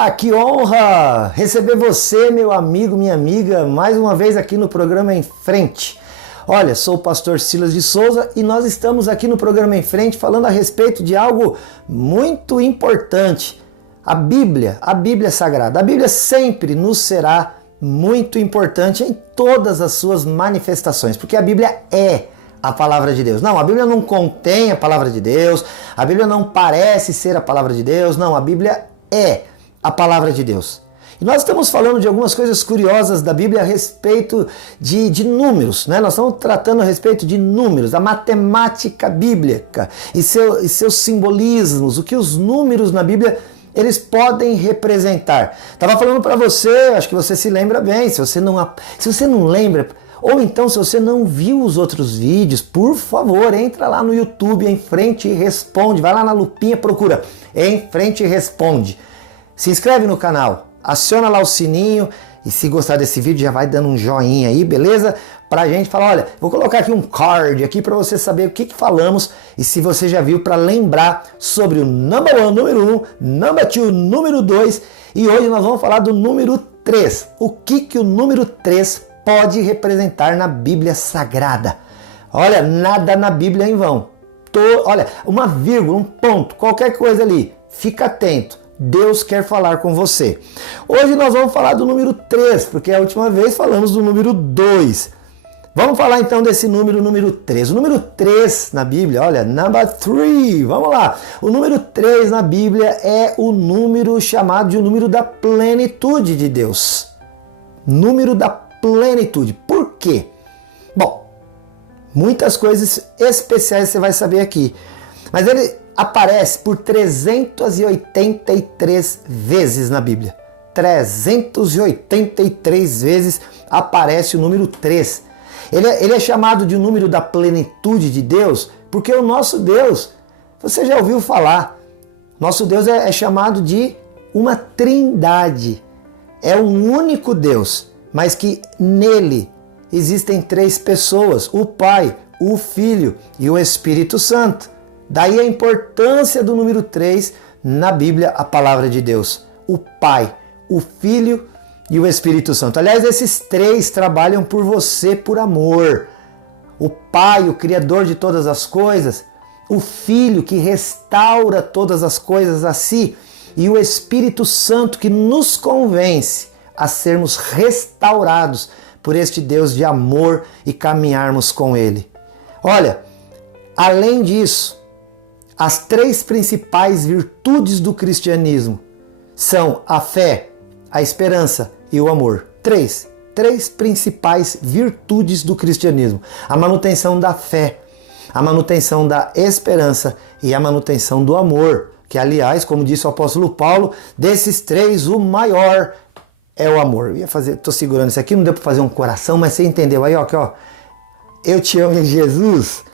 Olá, que honra receber você, meu amigo, minha amiga, mais uma vez aqui no programa Em Frente. Olha, sou o pastor Silas de Souza e nós estamos aqui no programa Em Frente falando a respeito de algo muito importante. A Bíblia Sagrada. A Bíblia sempre nos será muito importante em todas as suas manifestações, porque a Bíblia é a palavra de Deus. Não, a Bíblia não contém a palavra de Deus, a Bíblia não parece ser a palavra de Deus, não, a Bíblia é a palavra de Deus. E nós estamos falando de algumas coisas curiosas da Bíblia a respeito de números, né? Nós estamos tratando a respeito de números, a matemática bíblica e seus simbolismos, o que os números na Bíblia eles podem representar. Estava falando para você, acho que você se lembra bem, se você não lembra, ou então se você não viu os outros vídeos, por favor, entra lá no YouTube, Em Frente e Responde, vai lá na lupinha, procura Em Frente e Responde. Se inscreve no canal, aciona lá o sininho e se gostar desse vídeo já vai dando um joinha aí, beleza? Pra gente falar, olha, vou colocar aqui um card aqui para você saber o que falamos e se você já viu, para lembrar sobre o number 1, número 1, number 2, número 2 e hoje nós vamos falar do número 3. O que o número 3 pode representar na Bíblia Sagrada? Olha, nada na Bíblia é em vão. Olha, uma vírgula, um ponto, qualquer coisa ali, fica atento. Deus quer falar com você. Hoje nós vamos falar do número 3, porque a última vez falamos do número 2. Vamos falar então desse número 3. O número 3 na Bíblia, olha, number 3, vamos lá. O número 3 na Bíblia é o número chamado de o número da plenitude de Deus. Número da plenitude. Por quê? Bom, muitas coisas especiais você vai saber aqui. Mas ele aparece por 383 vezes na Bíblia. 383 vezes aparece o número 3. Ele é chamado de o número da plenitude de Deus, porque o nosso Deus, você já ouviu falar, nosso Deus é chamado de uma trindade. É um único Deus, mas que nele existem 3 pessoas, o Pai, o Filho e o Espírito Santo. Daí a importância do número 3 na Bíblia, a palavra de Deus. O Pai, o Filho e o Espírito Santo. Aliás, esses 3 trabalham por você por amor. O Pai, o Criador de todas as coisas. O Filho, que restaura todas as coisas a si. E o Espírito Santo, que nos convence a sermos restaurados por este Deus de amor e caminharmos com Ele. Olha, além disso, as 3 principais virtudes do cristianismo são a fé, a esperança e o amor. 3 principais virtudes do cristianismo. A manutenção da fé, a manutenção da esperança e a manutenção do amor. Que, aliás, como disse o apóstolo Paulo, desses 3, o maior é o amor. Estou segurando isso aqui, não deu para fazer um coração, mas você entendeu aí, ó, que, ó, eu te amo em Jesus.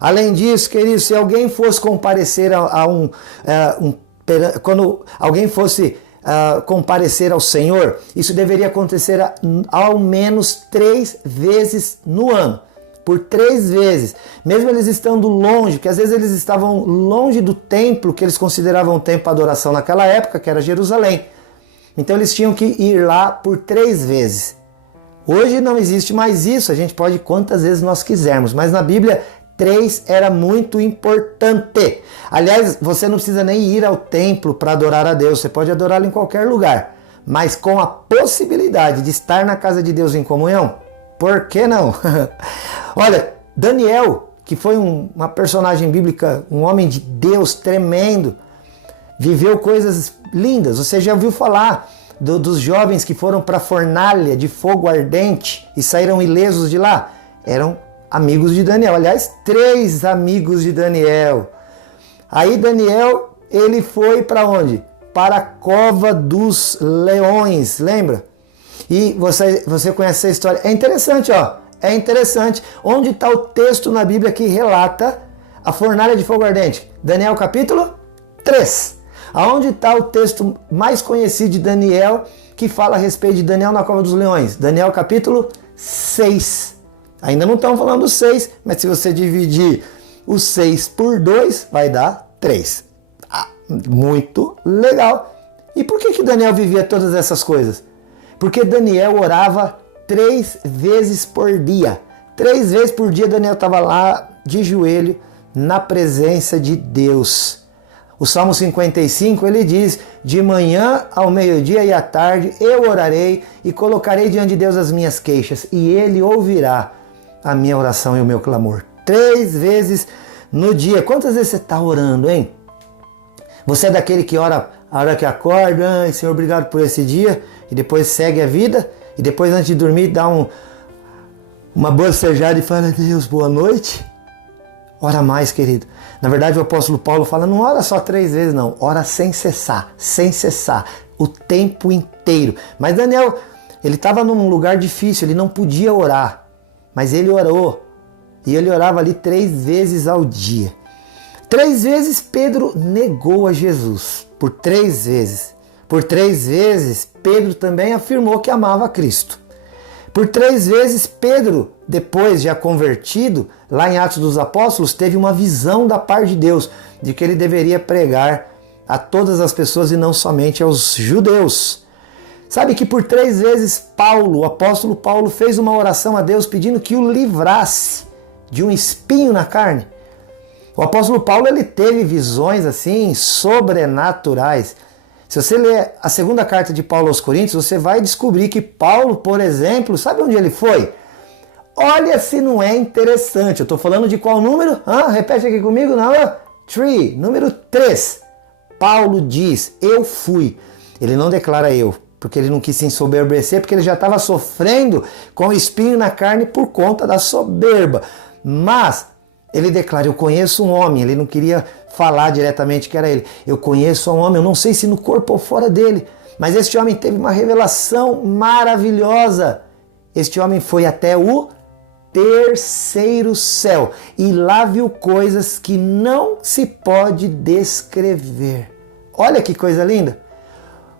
Além disso, querido, se alguém fosse comparecer quando alguém fosse comparecer ao Senhor, isso deveria acontecer ao menos 3 vezes no ano. Por 3 vezes. Mesmo eles estando longe, porque às vezes eles estavam longe do templo, que eles consideravam o templo de adoração naquela época, que era Jerusalém. Então eles tinham que ir lá por 3 vezes. Hoje não existe mais isso, a gente pode ir quantas vezes nós quisermos, mas na Bíblia 3 era muito importante. Aliás, você não precisa nem ir ao templo para adorar a Deus, você pode adorá-lo em qualquer lugar, mas com a possibilidade de estar na casa de Deus em comunhão, por que não? Olha, Daniel, que foi uma personagem bíblica, um homem de Deus tremendo, viveu coisas lindas. Você já ouviu falar dos jovens que foram para a fornalha de fogo ardente e saíram ilesos de lá? Eram amigos de Daniel. Aliás, 3 amigos de Daniel. Aí Daniel, ele foi para onde? Para a cova dos leões, lembra? E você conhece essa história. É interessante, ó. É interessante. Onde está o texto na Bíblia que relata a fornalha de fogo ardente? Daniel capítulo 3. Aonde está o texto mais conhecido de Daniel que fala a respeito de Daniel na cova dos leões? Daniel capítulo 6. Ainda não estamos falando do 6, mas se você dividir o 6 por 2, vai dar 3. Muito legal. E por que Daniel vivia todas essas coisas? Porque Daniel orava 3 vezes por dia. 3 vezes por dia Daniel estava lá de joelho na presença de Deus. O Salmo 55 ele diz: de manhã ao meio-dia e à tarde eu orarei e colocarei diante de Deus as minhas queixas e Ele ouvirá a minha oração e o meu clamor. 3 vezes no dia. Quantas vezes você está orando, hein? Você é daquele que ora a hora que acorda, ai, Senhor, obrigado por esse dia, e depois segue a vida, e depois antes de dormir dá uma bocejada e fala: Deus, boa noite? Ora mais, querido. Na verdade, o apóstolo Paulo fala: não ora só 3 vezes, não. Ora sem cessar, o tempo inteiro. Mas Daniel, ele estava num lugar difícil, ele não podia orar. Mas ele orou. E ele orava ali 3 vezes ao dia. 3 vezes Pedro negou a Jesus. Por 3 vezes. Por 3 vezes, Pedro também afirmou que amava a Cristo. Por 3 vezes, Pedro, depois já convertido, lá em Atos dos Apóstolos, teve uma visão da parte de Deus, de que ele deveria pregar a todas as pessoas e não somente aos judeus. Sabe que por 3 vezes Paulo, o apóstolo Paulo, fez uma oração a Deus pedindo que o livrasse de um espinho na carne. O apóstolo Paulo ele teve visões assim sobrenaturais. Se você ler a segunda carta de Paulo aos Coríntios, você vai descobrir que Paulo, por exemplo, sabe onde ele foi? Olha se não é interessante. Eu estou falando de qual número? Repete aqui comigo. Número 3. Paulo diz: eu fui. Ele não declara eu, porque ele não quis se ensoberbecer, porque ele já estava sofrendo com espinho na carne por conta da soberba. Mas ele declara: eu conheço um homem. Ele não queria falar diretamente que era ele. Eu conheço um homem, eu não sei se no corpo ou fora dele, mas este homem teve uma revelação maravilhosa. Este homem foi até o 3º céu e lá viu coisas que não se pode descrever. Olha que coisa linda.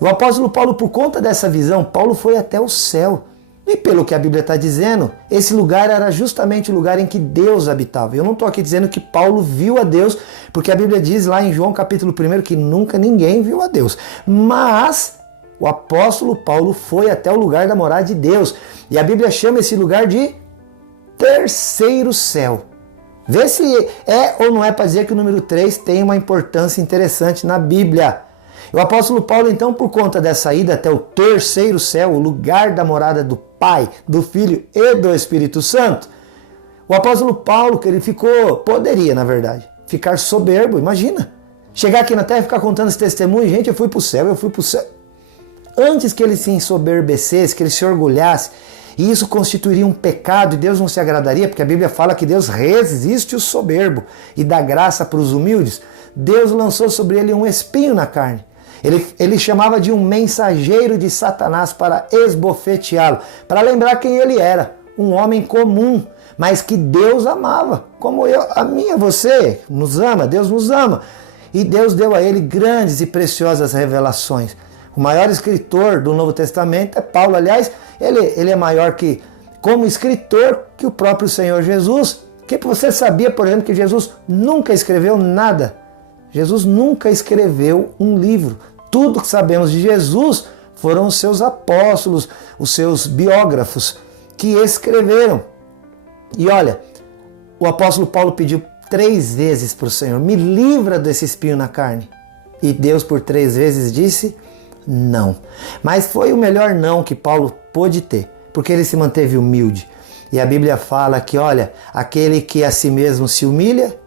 O apóstolo Paulo, por conta dessa visão, Paulo foi até o céu. E pelo que a Bíblia está dizendo, esse lugar era justamente o lugar em que Deus habitava. Eu não estou aqui dizendo que Paulo viu a Deus, porque a Bíblia diz lá em João capítulo 1 que nunca ninguém viu a Deus. Mas o apóstolo Paulo foi até o lugar da morada de Deus. E a Bíblia chama esse lugar de 3º céu. Vê se é ou não é para dizer que o número 3 tem uma importância interessante na Bíblia. O apóstolo Paulo, então, por conta dessa ida até o 3º céu, o lugar da morada do Pai, do Filho e do Espírito Santo, o apóstolo Paulo, que ele poderia, na verdade, ficar soberbo, imagina. Chegar aqui na terra e ficar contando esse testemunho: gente, eu fui para o céu. Antes que ele se ensoberbecesse, que ele se orgulhasse, e isso constituiria um pecado e Deus não se agradaria, porque a Bíblia fala que Deus resiste o soberbo e dá graça para os humildes. Deus lançou sobre ele um espinho na carne. Ele chamava de um mensageiro de Satanás para esbofeteá-lo, para lembrar quem ele era, um homem comum, mas que Deus amava, como a mim e você nos ama, Deus nos ama. E Deus deu a ele grandes e preciosas revelações. O maior escritor do Novo Testamento é Paulo. Aliás, ele é maior como escritor que o próprio Senhor Jesus. Que você sabia, por exemplo, que Jesus nunca escreveu nada? Jesus nunca escreveu um livro. Tudo que sabemos de Jesus foram os seus apóstolos, os seus biógrafos que escreveram. E olha, o apóstolo Paulo pediu 3 vezes para o Senhor: me livra desse espinho na carne. E Deus por 3 vezes disse não. Mas foi o melhor não que Paulo pôde ter, porque ele se manteve humilde. E a Bíblia fala que, olha, aquele que a si mesmo se humilha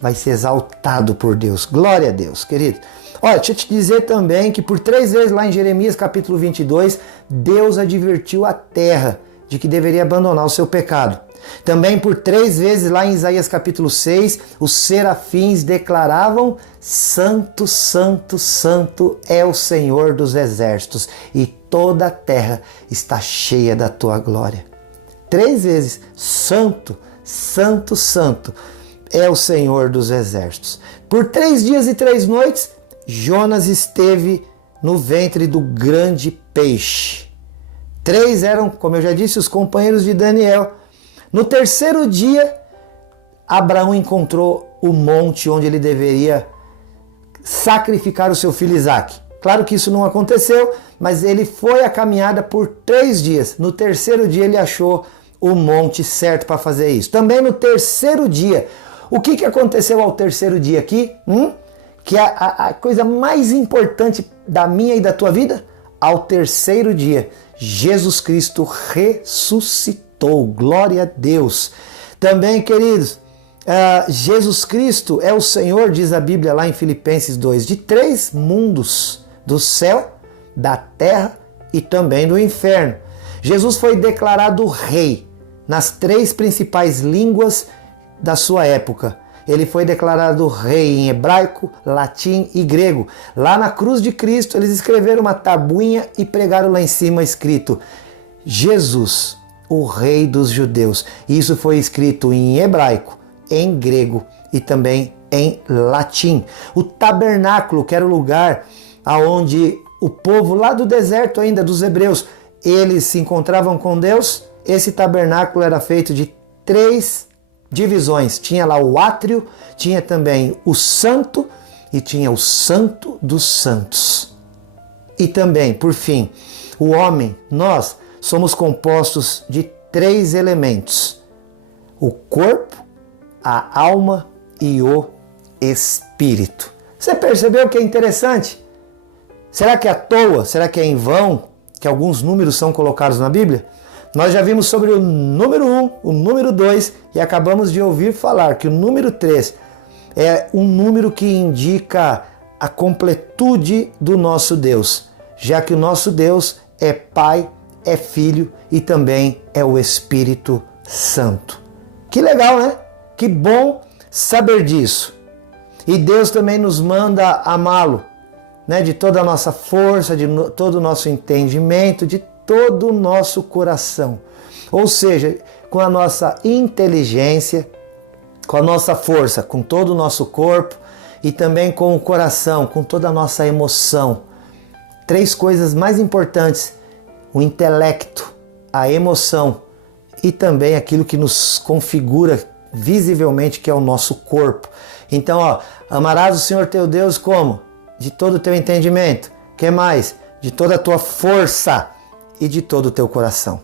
vai ser exaltado por Deus. Glória a Deus, querido. Olha, deixa eu te dizer também que por 3 vezes lá em Jeremias capítulo 22, Deus advertiu a terra de que deveria abandonar o seu pecado. Também por 3 vezes lá em Isaías capítulo 6, os serafins declaravam: Santo, Santo, Santo é o Senhor dos exércitos, e toda a terra está cheia da tua glória. 3 vezes: Santo, Santo, Santo é o Senhor dos exércitos. Por 3 dias e 3 noites, Jonas esteve no ventre do grande peixe. 3 eram, como eu já disse, os companheiros de Daniel. No 3º dia, Abraão encontrou o monte onde ele deveria sacrificar o seu filho Isaque. Claro que isso não aconteceu, mas ele foi a caminhada por 3 dias. No terceiro dia ele achou o monte certo para fazer isso. Também no terceiro dia. O que aconteceu ao terceiro dia aqui? Que é a coisa mais importante da minha e da tua vida? Ao terceiro dia, Jesus Cristo ressuscitou. Glória a Deus. Também, queridos, Jesus Cristo é o Senhor, diz a Bíblia lá em Filipenses 2, de 3 mundos, do céu, da terra e também do inferno. Jesus foi declarado rei nas 3 principais línguas da sua época. Ele foi declarado rei em hebraico, latim e grego. Lá na cruz de Cristo, eles escreveram uma tabuinha e pregaram lá em cima escrito: Jesus, o rei dos judeus. Isso foi escrito em hebraico, em grego e também em latim. O tabernáculo, que era o lugar onde o povo lá do deserto ainda, dos hebreus, eles se encontravam com Deus. Esse tabernáculo era feito de 3 divisões. Tinha lá o átrio, tinha também o santo e tinha o santo dos santos. E também, por fim, o homem, nós somos compostos de 3 elementos: o corpo, a alma e o espírito. Você percebeu que é interessante? Será que é à toa? Será que é em vão que alguns números são colocados na Bíblia? Nós já vimos sobre o número 1, o número 2 e acabamos de ouvir falar que o número 3 é um número que indica a completude do nosso Deus, já que o nosso Deus é Pai, é Filho e também é o Espírito Santo. Que legal, né? Que bom saber disso. E Deus também nos manda amá-lo, né? De toda a nossa força, de todo o nosso entendimento, de todo o nosso coração. Ou seja, com a nossa inteligência, com a nossa força, com todo o nosso corpo e também com o coração, com toda a nossa emoção. 3 coisas mais importantes: o intelecto, a emoção e também aquilo que nos configura visivelmente, que é o nosso corpo. Então, amarás o Senhor teu Deus como? De todo o teu entendimento. Que mais? De toda a tua força e de todo o teu coração.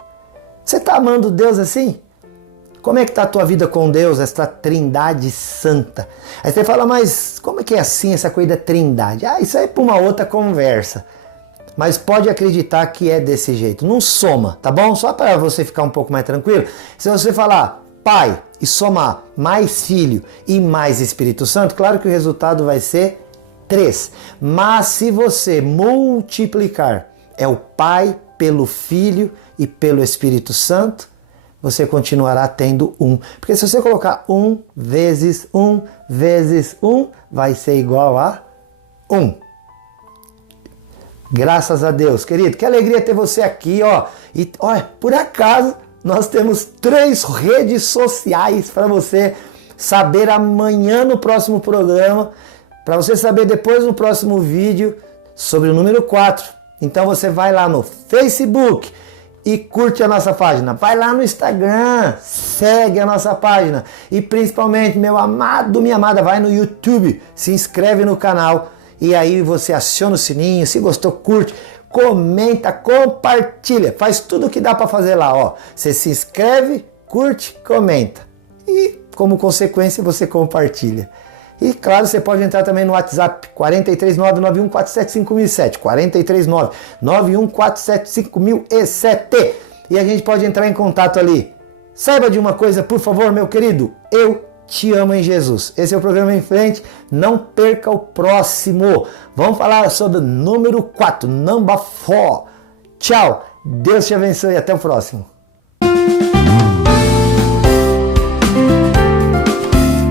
Você está amando Deus assim? Como é que está a tua vida com Deus, esta trindade santa? Aí você fala, mas como é que é assim essa coisa da trindade? Isso aí é para uma outra conversa. Mas pode acreditar que é desse jeito. Não soma, tá bom? Só para você ficar um pouco mais tranquilo. Se você falar Pai e somar mais Filho e mais Espírito Santo, claro que o resultado vai ser 3. Mas se você multiplicar, é o Pai pelo Filho e pelo Espírito Santo, você continuará tendo 1. Porque se você colocar 1 vezes 1 vezes 1, vai ser igual a 1. Graças a Deus, querido. Que alegria ter você aqui, ó. E olha, por acaso, nós temos 3 redes sociais para você saber amanhã no próximo programa, para você saber depois no próximo vídeo sobre o número 4. Então você vai lá no Facebook e curte a nossa página. Vai lá no Instagram, segue a nossa página. E principalmente, meu amado, minha amada, vai no YouTube, se inscreve no canal. E aí você aciona o sininho, se gostou, curte, comenta, compartilha. Faz tudo o que dá para fazer lá, ó. Você se inscreve, curte, comenta. E como consequência você compartilha. E claro, você pode entrar também no WhatsApp 43991475007, 43991475007. E a gente pode entrar em contato ali. Saiba de uma coisa, por favor, meu querido, eu te amo em Jesus. Esse é o programa Em Frente, não perca o próximo. Vamos falar sobre o número 4, number 4. Tchau, Deus te abençoe e até o próximo.